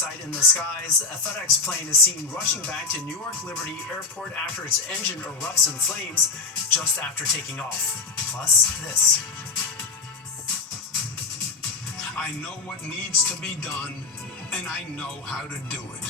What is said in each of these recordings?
Sight in the skies, a FedEx plane is seen rushing back to Newark Liberty Airport after its engine erupts in flames just after taking off. Plus this. I know what needs to be done, and I know how to do it.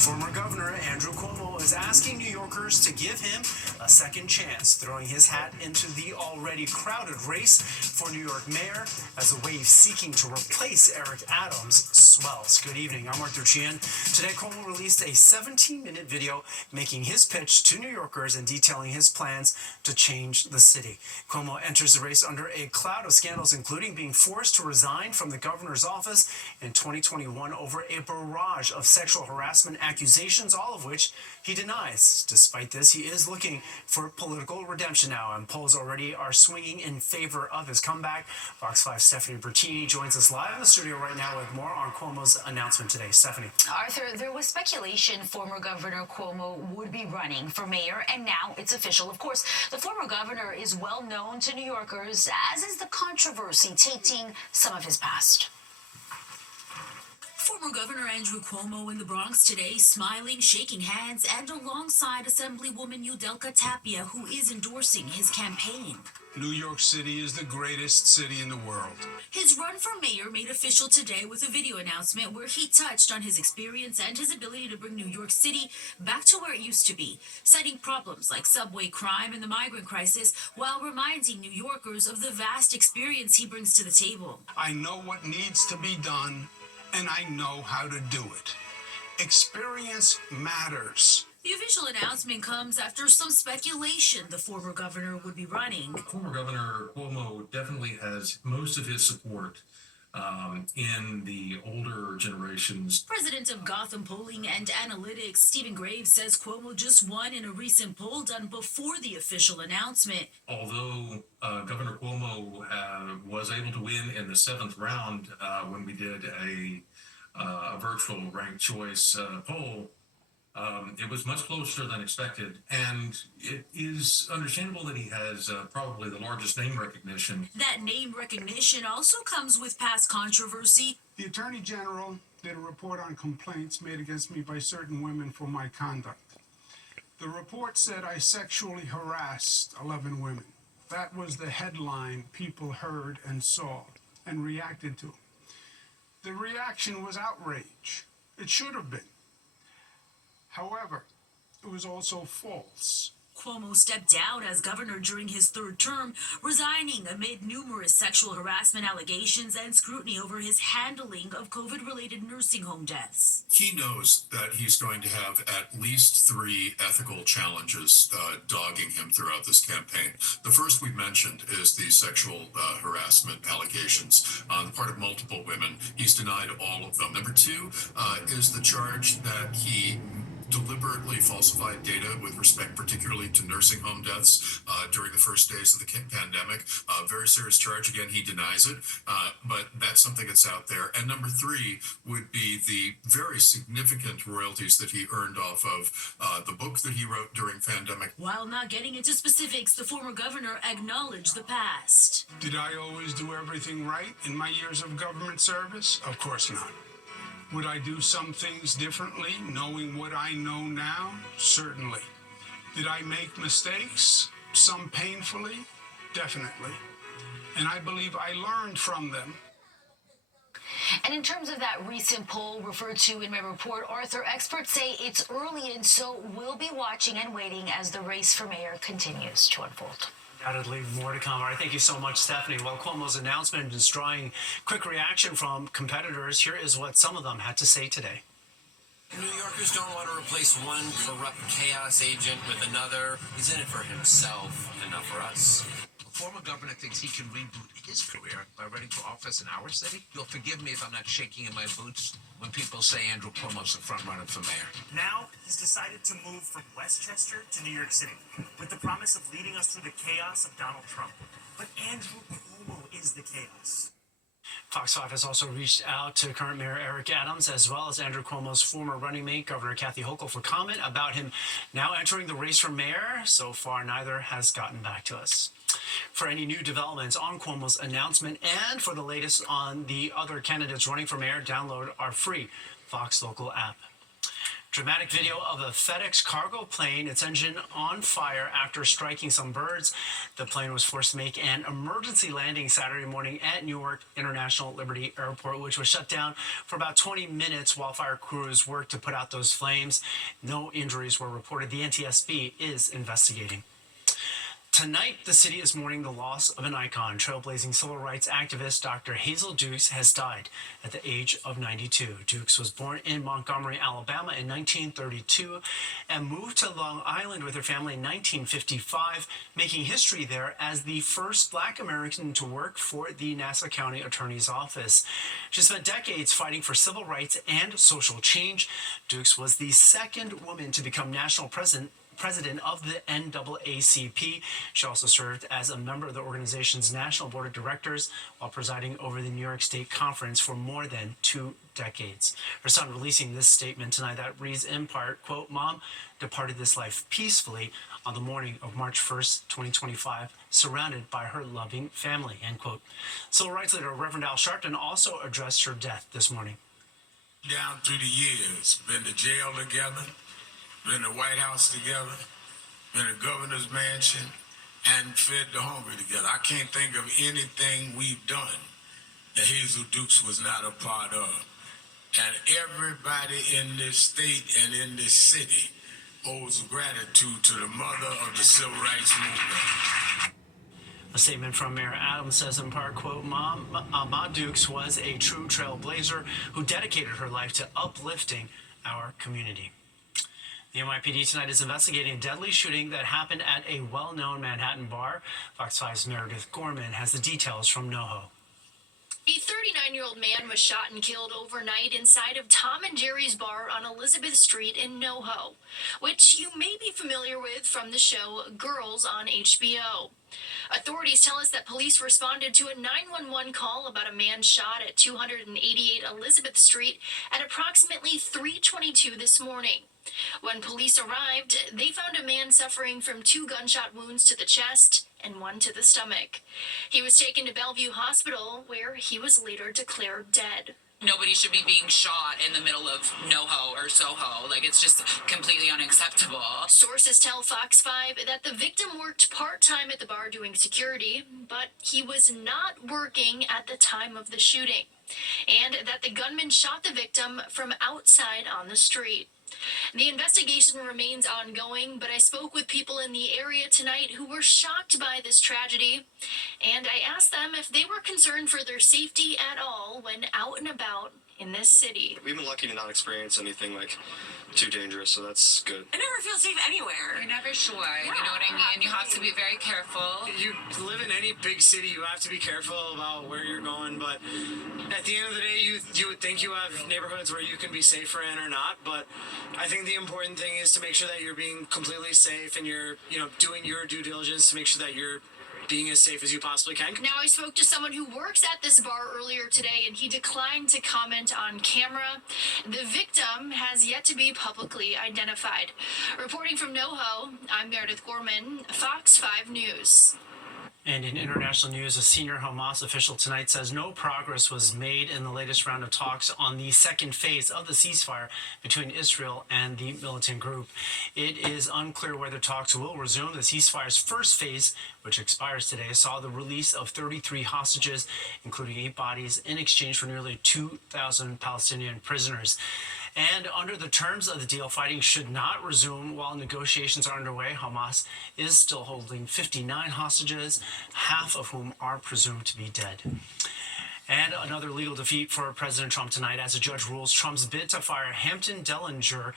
Former Governor Andrew Cuomo is asking New Yorkers to give him a second chance, throwing his hat into the already crowded race for New York mayor as a wave seeking to replace Eric Adams swells. Good evening, I'm Arthur Chien. Today, Cuomo released a 17-minute video making his pitch to New Yorkers and detailing his plans to change the city. Cuomo enters the race under a cloud of scandals, including being forced to resign from the governor's office in 2021 over a barrage of sexual harassment accusations, all of which he denies. Despite this, he is looking for political redemption now, and polls already are swinging in favor of his comeback. Fox 5's Stephanie Bertini joins us live in the studio right now with more on Cuomo's announcement today. Stephanie. Arthur, there was speculation former Governor Cuomo would be running for mayor, and now it's official. Of course, the former governor is well known to New Yorkers, as is the controversy tainting some of his past. Former Governor Andrew Cuomo in the Bronx today, smiling, shaking hands, and alongside Assemblywoman Yudelka Tapia, who is endorsing his campaign. New York City is the greatest city in the world. His run for mayor made official today with a video announcement where he touched on his experience and his ability to bring New York City back to where it used to be, citing problems like subway crime and the migrant crisis, while reminding New Yorkers of the vast experience he brings to the table. I know what needs to be done, and I know how to do it. Experience matters. The official announcement comes after some speculation the former governor would be running. Former Governor Cuomo definitely has most of his support in the older generations. President of Gotham Polling and Analytics, Stephen Graves, says Cuomo just won in a recent poll done before the official announcement. Although Governor Cuomo was able to win in the 7th round when we did a virtual ranked choice poll, it was much closer than expected, and it is understandable that he has probably the largest name recognition. That name recognition also comes with past controversy. The Attorney General did a report on complaints made against me by certain women for my conduct. The report said I sexually harassed 11 women. That was the headline people heard and saw and reacted to. The reaction was outrage. It should have been. However, it was also false. Cuomo stepped down as governor during his 3rd term, resigning amid numerous sexual harassment allegations and scrutiny over his handling of COVID-related nursing home deaths. He knows that he's going to have at least 3 ethical challenges dogging him throughout this campaign. The first we mentioned is the sexual harassment allegations on the part of multiple women. He's denied all of them. Number 2 is the charge that he deliberately falsified data with respect particularly to nursing home deaths during the first days of the pandemic. Very serious charge. Again, he denies it, but that's something that's out there. And number 3 would be the very significant royalties that he earned off of the book that he wrote during pandemic. While not getting into specifics, the former governor acknowledged the past. Did I always do everything right in my years of government service? Of course not. Would I do some things differently, knowing what I know now? Certainly. Did I make mistakes? Some painfully? Definitely. And I believe I learned from them. And in terms of that recent poll referred to in my report, Arthur, experts say it's early, and so we'll be watching and waiting as the race for mayor continues to unfold. Undoubtedly more to come. All right, thank you so much, Stephanie. Well, Cuomo's announcement is drawing quick reaction from competitors. Here is what some of them had to say today. New Yorkers don't want to replace one corrupt chaos agent with another. He's in it for himself and not for us. The former governor thinks he can reboot his career by running for office in our city. You'll forgive me if I'm not shaking in my boots when people say Andrew Cuomo's the front runner for mayor. Now, he's decided to move from Westchester to New York City with the promise of leading us through the chaos of Donald Trump. But Andrew Cuomo is the chaos. Fox 5 has also reached out to current Mayor Eric Adams, as well as Andrew Cuomo's former running mate, Governor Kathy Hochul, for comment about him now entering the race for mayor. So far, neither has gotten back to us. For any new developments on Cuomo's announcement and for the latest on the other candidates running for mayor, download our free Fox Local app. Dramatic video of a FedEx cargo plane, its engine on fire after striking some birds. The plane was forced to make an emergency landing Saturday morning at Newark International Liberty Airport, which was shut down for about 20 minutes while fire crews worked to put out those flames. No injuries were reported. The NTSB is investigating. Tonight, the city is mourning the loss of an icon. Trailblazing civil rights activist Dr. Hazel Dukes has died at the age of 92. Dukes was born in Montgomery, Alabama in 1932 and moved to Long Island with her family in 1955, making history there as the first Black American to work for the Nassau County Attorney's Office. She spent decades fighting for civil rights and social change. Dukes was the second woman to become national president of the NAACP. She also served as a member of the organization's National Board of Directors while presiding over the New York State Conference for more than 2 decades. Her son releasing this statement tonight that reads in part, quote, "Mom departed this life peacefully on the morning of March 1st, 2025, surrounded by her loving family," end quote. Civil rights leader Reverend Al Sharpton also addressed her death this morning. Down through the years, been to jail together, been to White House together, been to governor's mansion, and fed the hungry together. I can't think of anything we've done that Hazel Dukes was not a part of. And everybody in this state and in this city owes gratitude to the mother of the civil rights movement. A statement from Mayor Adams says in part, quote, Ma Dukes was a true trailblazer who dedicated her life to uplifting our community. The NYPD tonight is investigating a deadly shooting that happened at a well-known Manhattan bar. Fox 5's Meredith Gorman has the details from NoHo. A 39-year-old man was shot and killed overnight inside of Tom and Jerry's bar on Elizabeth Street in NoHo, which you may be familiar with from the show Girls on HBO. Authorities tell us that police responded to a 911 call about a man shot at 288 Elizabeth Street at approximately 3:22 this morning. When police arrived, they found a man suffering from 2 gunshot wounds to the chest and 1 to the stomach. He was taken to Bellevue Hospital, where he was later declared dead. Nobody should be being shot in the middle of NoHo or Soho. Like, it's just completely unacceptable. Sources tell Fox 5 that the victim worked part-time at the bar doing security, but he was not working at the time of the shooting, and that the gunman shot the victim from outside on the street. The investigation remains ongoing, but I spoke with people in the area tonight who were shocked by this tragedy, and I asked them if they were concerned for their safety at all when out and about in this city. We've been lucky to not experience anything like too dangerous, so that's good. I never feel safe anywhere. You're never sure, you know what I mean? You have to be very careful. You live in any big city, you have to be careful about where you're going, but at the end of the day, you would think you have neighborhoods where you can be safer in or not, but I think the important thing is to make sure that you're being completely safe and you're, doing your due diligence to make sure that you're being as safe as you possibly can. Now, I spoke to someone who works at this bar earlier today, and he declined to comment on camera. The victim has yet to be publicly identified. Reporting from NoHo, I'm Meredith Gorman, Fox 5 News. And in international news, a senior Hamas official tonight says no progress was made in the latest round of talks on the second phase of the ceasefire between Israel and the militant group. It is unclear whether talks will resume. The ceasefire's first phase, which expires today, saw the release of 33 hostages, including 8 bodies, in exchange for nearly 2,000 Palestinian prisoners. And under the terms of the deal, fighting should not resume while negotiations are underway. Hamas is still holding 59 hostages, half of whom are presumed to be dead. And another legal defeat for President Trump tonight as a judge rules Trump's bid to fire Hampton Dellinger,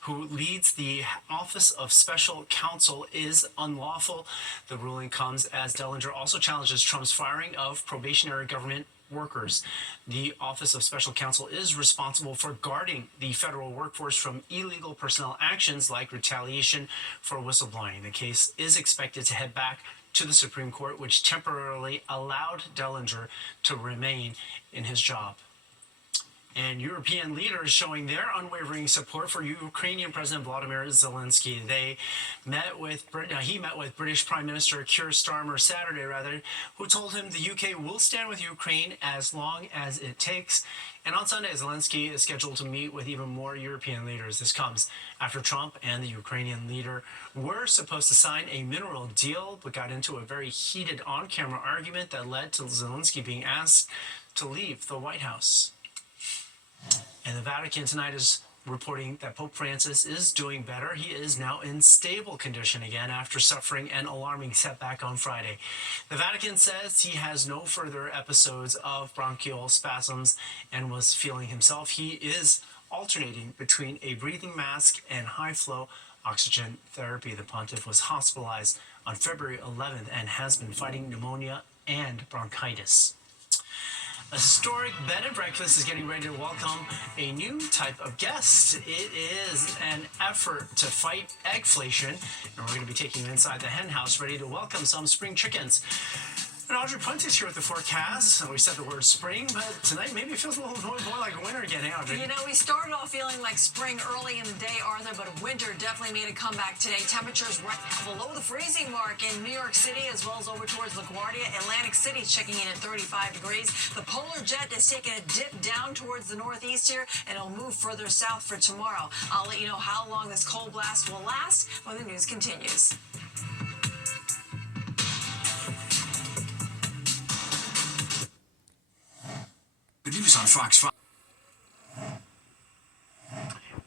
who leads the Office of Special Counsel, is unlawful. The ruling comes as Dellinger also challenges Trump's firing of probationary government workers. The Office of Special Counsel is responsible for guarding the federal workforce from illegal personnel actions like retaliation for whistleblowing. The case is expected to head back to the Supreme Court, which temporarily allowed Dellinger to remain in his job. And European leaders showing their unwavering support for Ukrainian President Volodymyr Zelensky. He met with British Prime Minister Keir Starmer Saturday, who told him the UK will stand with Ukraine as long as it takes. And on Sunday, Zelensky is scheduled to meet with even more European leaders. This comes after Trump and the Ukrainian leader were supposed to sign a mineral deal, but got into a very heated on-camera argument that led to Zelensky being asked to leave the White House. And the Vatican tonight is reporting that Pope Francis is doing better. He is now in stable condition again after suffering an alarming setback on Friday. The Vatican says he has no further episodes of bronchial spasms and was feeling himself. He is alternating between a breathing mask and high-flow oxygen therapy. The pontiff was hospitalized on February 11th and has been fighting pneumonia and bronchitis. A historic bed and breakfast is getting ready to welcome a new type of guest. It is an effort to fight eggflation, and we're going to be taking you inside the hen house, ready to welcome some spring chickens. And Audrey Punt is here with the forecast. We said the word spring, but tonight maybe it feels a little more like winter again, Audrey? You know, we started off feeling like spring early in the day, Arthur, but winter definitely made a comeback today. Temperatures right below the freezing mark in New York City, as well as over towards LaGuardia. Atlantic City checking in at 35 degrees. The polar jet is taking a dip down towards the northeast here, and it'll move further south for tomorrow. I'll let you know how long this cold blast will last when the news continues. The news on Fox 5.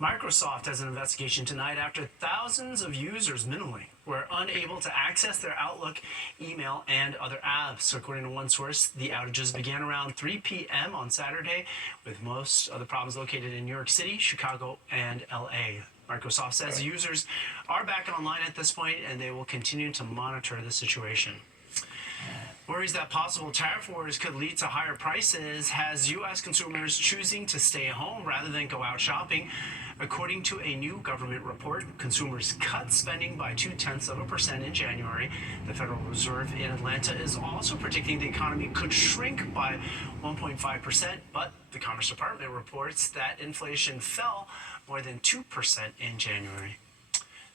Microsoft has an investigation tonight after thousands of users minimally were unable to access their Outlook, email, and other apps. According to one source, the outages began around 3 p.m. on Saturday, with most of the problems located in New York City, Chicago, and LA. Microsoft says users are back online at this point, and they will continue to monitor the situation. Worries that possible tariff wars could lead to higher prices has U.S. consumers choosing to stay home rather than go out shopping. According to a new government report, consumers cut spending by 0.2% in January. The Federal Reserve in Atlanta is also predicting the economy could shrink by 1.5%, but the Commerce Department reports that inflation fell more than 2% in January.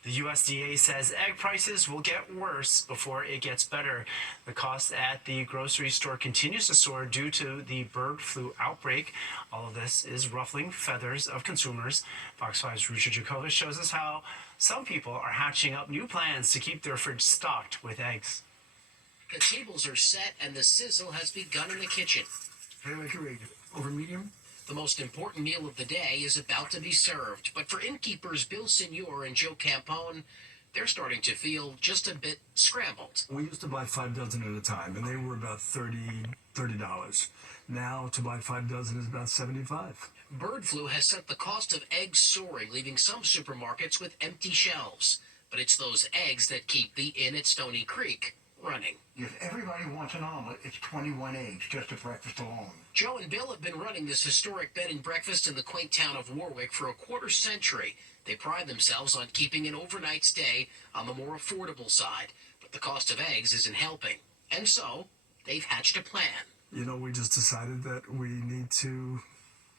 The USDA says egg prices will get worse before it gets better. The cost at the grocery store continues to soar due to the bird flu outbreak. All of this is ruffling feathers of consumers. Fox 5's Richard Jacobus shows us how some people are hatching up new plans to keep their fridge stocked with eggs. The tables are set and the sizzle has begun in the kitchen. How do you like your egg? Over medium? The most important meal of the day is about to be served, but for innkeepers Bill Signor and Joe Campone, they're starting to feel just a bit scrambled. We used to buy 5 dozen at a time, and they were about $30. Now, to buy 5 dozen is about $75. Bird flu has sent the cost of eggs soaring, leaving some supermarkets with empty shelves. But it's those eggs that keep the Inn at Stony Creek running. If everybody wants an omelet, it's 21 eggs just at breakfast alone. Joe and Bill have been running this historic bed and breakfast in the quaint town of Warwick for a quarter century. They pride themselves on keeping an overnight stay on the more affordable side, but the cost of eggs isn't helping. And so, they've hatched a plan. You know, we just decided that we need to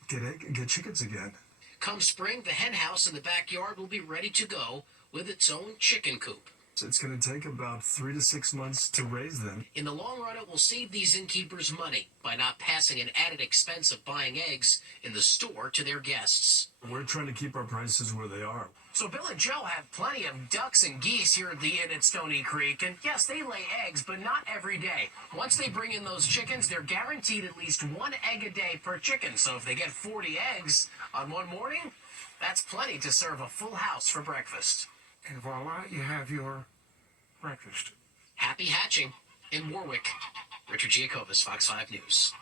get chickens again. Come spring, the hen house in the backyard will be ready to go with its own chicken coop. It's going to take about 3 to 6 months to raise them. In the long run, it will save these innkeepers money by not passing an added expense of buying eggs in the store to their guests. We're trying to keep our prices where they are. So Bill and Joe have plenty of ducks and geese here at the Inn at Stony Creek, and yes, they lay eggs, but not every day. Once they bring in those chickens, they're guaranteed at least 1 egg a day per chicken. So if they get 40 eggs on one morning, that's plenty to serve a full house for breakfast. And voila, you have your breakfast. Happy hatching in Warwick. Richard Giacobus, Fox 5 News.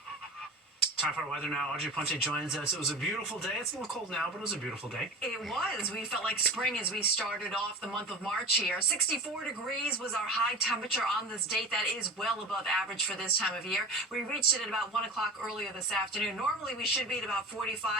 Time for our weather now. Audrey Ponte joins us. It was a beautiful day. It's a little cold now, but it was a beautiful day. It was. We felt like spring as we started off the month of March here. 64 degrees was our high temperature on this date. That is well above average for this time of year. We reached it at about 1 o'clock earlier this afternoon. Normally we should be at about 45.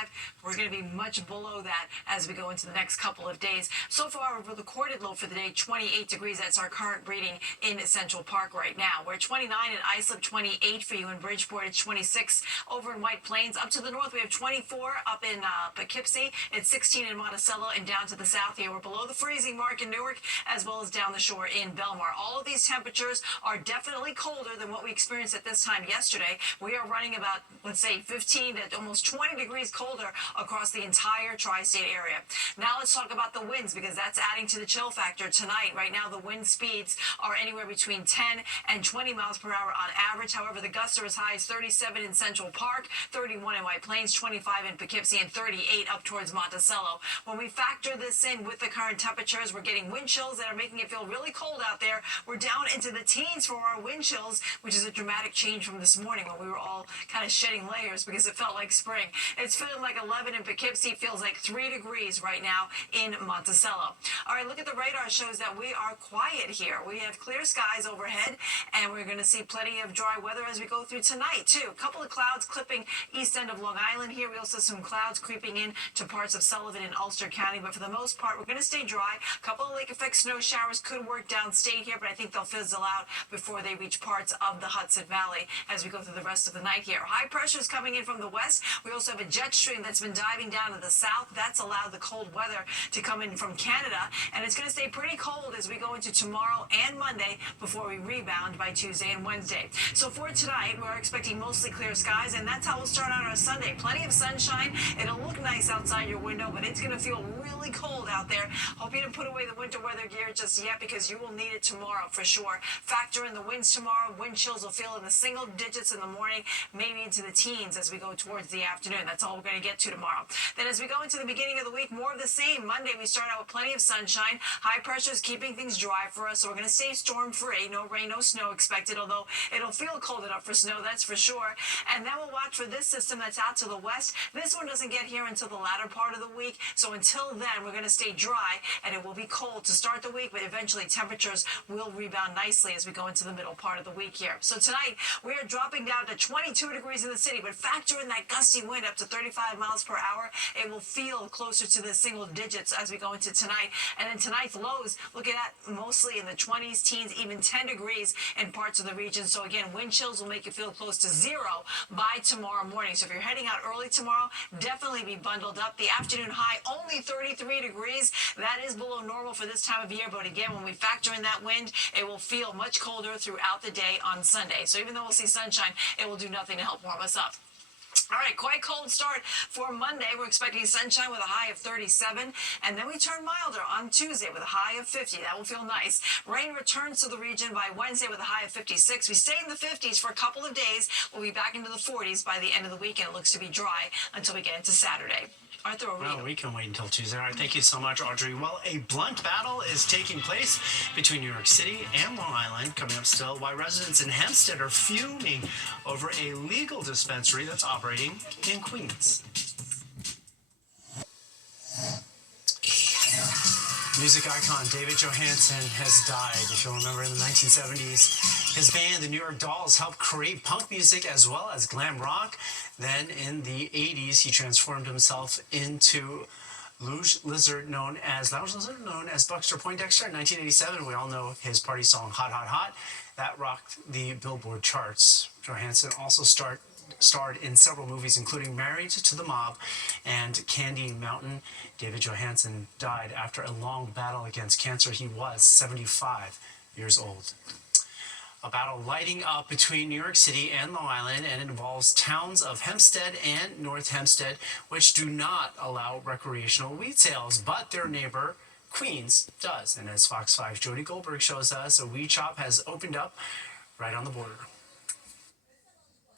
We're going to be much below that as we go into the next couple of days. So far, we've recorded low for the day, 28 degrees. That's our current reading in Central Park right now. We're at 29 in Islip, 28 for you in Bridgeport. It's 26 over over in White Plains. Up to the north, we have 24 up in Poughkeepsie. It's 16 in Monticello, and down to the south here, we're below the freezing mark in Newark, as well as down the shore in Belmar. All of these temperatures are definitely colder than what we experienced at this time yesterday. We are running about, let's say, 15 to almost 20 degrees colder across the entire tri-state area. Now let's talk about the winds, because that's adding to the chill factor tonight. Right now, the wind speeds are anywhere between 10 and 20 miles per hour on average. However, the gusts are as high as 37 in Central Park, 31 in White Plains, 25 in Poughkeepsie, and 38 up towards Monticello. When we factor this in with the current temperatures, we're getting wind chills that are making it feel really cold out there. We're down into the teens for our wind chills, which is a dramatic change from this morning when we were all kind of shedding layers because it felt like spring. It's feeling like 11 in Poughkeepsie, feels like 3 degrees right now in Monticello. All right, look at the radar, shows that we are quiet here. We have clear skies overhead, and we're going to see plenty of dry weather as we go through tonight, too. A couple of clouds clipping east end of Long Island here. We also have some clouds creeping in to parts of Sullivan and Ulster County, but for the most part, we're going to stay dry. A couple of lake effect snow showers could work downstate here, but I think they'll fizzle out before they reach parts of the Hudson Valley as we go through the rest of the night here. High pressure is coming in from the west. We also have a jet stream that's been diving down to the south. That's allowed the cold weather to come in from Canada, and it's going to stay pretty cold as we go into tomorrow and Monday before we rebound by Tuesday and Wednesday. So for tonight, we're expecting mostly clear skies, and that's how we'll start out our Sunday. Plenty of sunshine. It'll look nice outside your window, but it's going to feel really cold out there. Hope you didn't put away the winter weather gear just yet, because you will need it tomorrow for sure. Factor in the winds tomorrow. Wind chills will feel in the single digits in the morning, maybe into the teens as we go towards the afternoon. That's all we're going to get to tomorrow. Then as we go into the beginning of the week, more of the same. Monday, we start out with plenty of sunshine. High pressure is keeping things dry for us, so we're going to stay storm-free. No rain, no snow expected, although it'll feel cold enough for snow, that's for sure. And then we'll watch for this system that's out to the west. This one doesn't get here until the latter part of the week, so until then, we're going to stay dry, and it will be cold to start the week, but eventually temperatures will rebound nicely as we go into the middle part of the week here. So tonight, we are dropping down to 22 degrees in the city, but factor in that gusty wind up to 35 miles per hour. It will feel closer to the single digits as we go into tonight. And then tonight's lows, looking at mostly in the 20s, teens, even 10 degrees in parts of the region. So again, wind chills will make you feel close to 0 by tomorrow morning. So if you're heading out early tomorrow, definitely be bundled up. The afternoon high, only 33 degrees. That is below normal for this time of year. But again, when we factor in that wind, it will feel much colder throughout the day on Sunday. So even though we'll see sunshine, it will do nothing to help warm us up. All right, quite cold start for Monday. We're expecting sunshine with a high of 37, and then we turn milder on Tuesday with a high of 50. That will feel nice. Rain returns to the region by Wednesday with a high of 56. We stay in the 50s for a couple of days. We'll be back into the 40s by the end of the week, and it looks to be dry until we get into Saturday. Arthur, over to you. Well, we can wait until Tuesday. All right, thank you so much, Audrey. Well, a blunt battle is taking place between New York City and Long Island coming up still, while residents in Hempstead are fuming over a legal dispensary that's operating in Queens. Music icon David Johansen has died. If you'll remember, in the 1970s, his band, the New York Dolls, helped create punk music as well as glam rock. Then in the 80s, he transformed himself into Lounge Lizard known as Buster Poindexter. In 1987, we all know his party song Hot Hot Hot. That rocked the Billboard charts. Johansen also starred in several movies, including Married to the Mob and Candy Mountain. David Johansen died after a long battle against cancer. He was 75 years old. A battle lighting up between New York City and Long Island, and it involves towns of Hempstead and North Hempstead, which do not allow recreational weed sales, but their neighbor Queens does. And as Fox 5's Jody Goldberg shows us, a weed shop has opened up right on the border.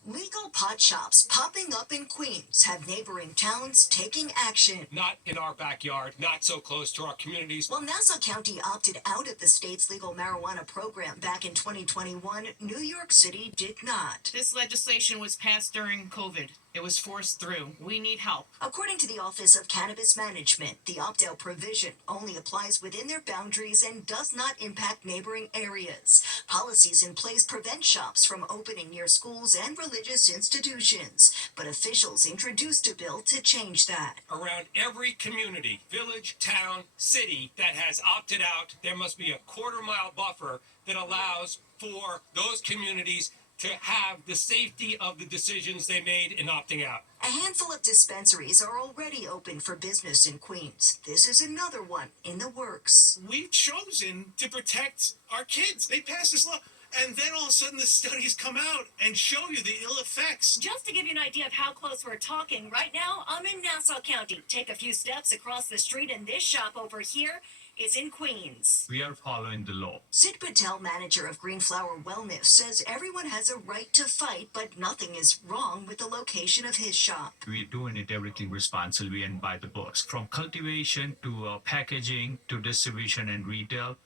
Legal pot shops popping up in Queens have neighboring towns taking action. Not in our backyard, not so close to our communities. While Nassau County opted out of the state's legal marijuana program back in 2021, New York City did not. This legislation was passed during COVID. It was forced through. We need help. According to the Office of Cannabis Management, the opt-out provision only applies within their boundaries and does not impact neighboring areas. Policies in place prevent shops from opening near schools and religious institutions, but officials introduced a bill to change that. Around every community, village, town, city that has opted out, there must be a quarter-mile buffer that allows for those communities to have the safety of the decisions they made in opting out. A handful of dispensaries are already open for business in Queens. This is another one in the works. We've chosen to protect our kids. They passed this law. And then all of a sudden the studies come out and show you the ill effects. Just to give you an idea of how close we're talking, right now I'm in Nassau County. Take a few steps across the street and this shop over here is in Queens. We are following the law. Sid Patel, manager of Green Flower Wellness, says everyone has a right to fight, but nothing is wrong with the location of his shop. We're doing everything responsibly and by the books. From cultivation to packaging to distribution and retail,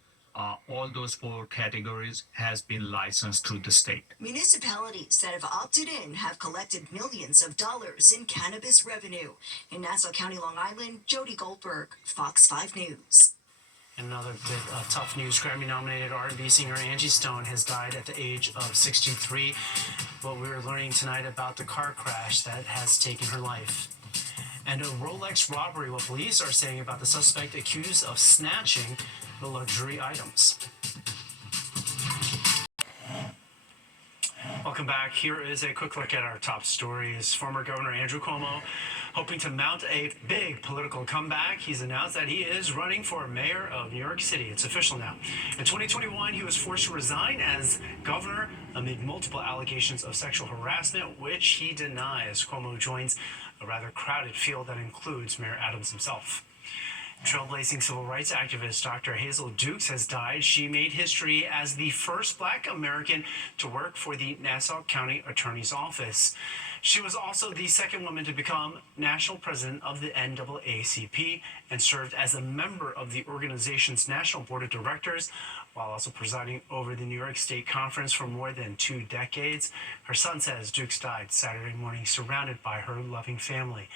all those 4 categories has been licensed through the state. Municipalities that have opted in have collected millions of dollars in cannabis revenue. In Nassau County, Long Island, Jody Goldberg, Fox 5 News. Another bit of tough news. Grammy-nominated R&B singer Angie Stone has died at the age of 63. What we're learning tonight about the car crash that has taken her life. And a Rolex robbery, what police are saying about the suspect accused of snatching the luxury items. Welcome back. Here is a quick look at our top stories. Former Governor Andrew Cuomo hoping to mount a big political comeback. He's announced that he is running for mayor of New York City. It's official now. In 2021, he was forced to resign as governor amid multiple allegations of sexual harassment, which he denies. Cuomo joins a rather crowded field that includes Mayor Adams himself. Trailblazing civil rights activist Dr. Hazel Dukes has died. She made history as the first Black American to work for the Nassau County Attorney's Office. She was also the second woman to become national president of the NAACP and served as a member of the organization's National Board of Directors, while also presiding over the New York State Conference for more than 2 decades. Her son says Dukes died Saturday morning surrounded by her loving family.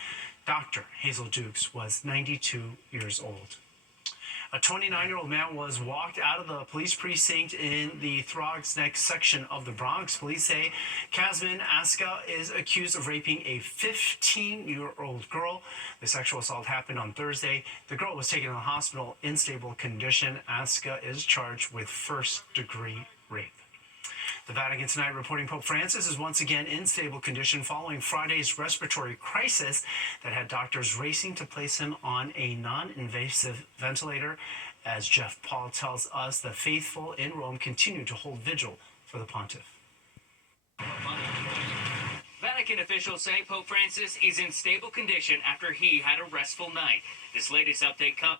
Dr. Hazel Dukes was 92 years old. A 29-year-old man was walked out of the police precinct in the Throgs Neck section of the Bronx. Police say Kazmin Aska is accused of raping a 15-year-old girl. The sexual assault happened on Thursday. The girl was taken to the hospital in stable condition. Aska is charged with first-degree rape. The Vatican tonight reporting Pope Francis is once again in stable condition following Friday's respiratory crisis that had doctors racing to place him on a non-invasive ventilator. As Jeff Paul tells us, the faithful in Rome continue to hold vigil for the pontiff. Vatican officials say Pope Francis is in stable condition after he had a restful night. This latest update comes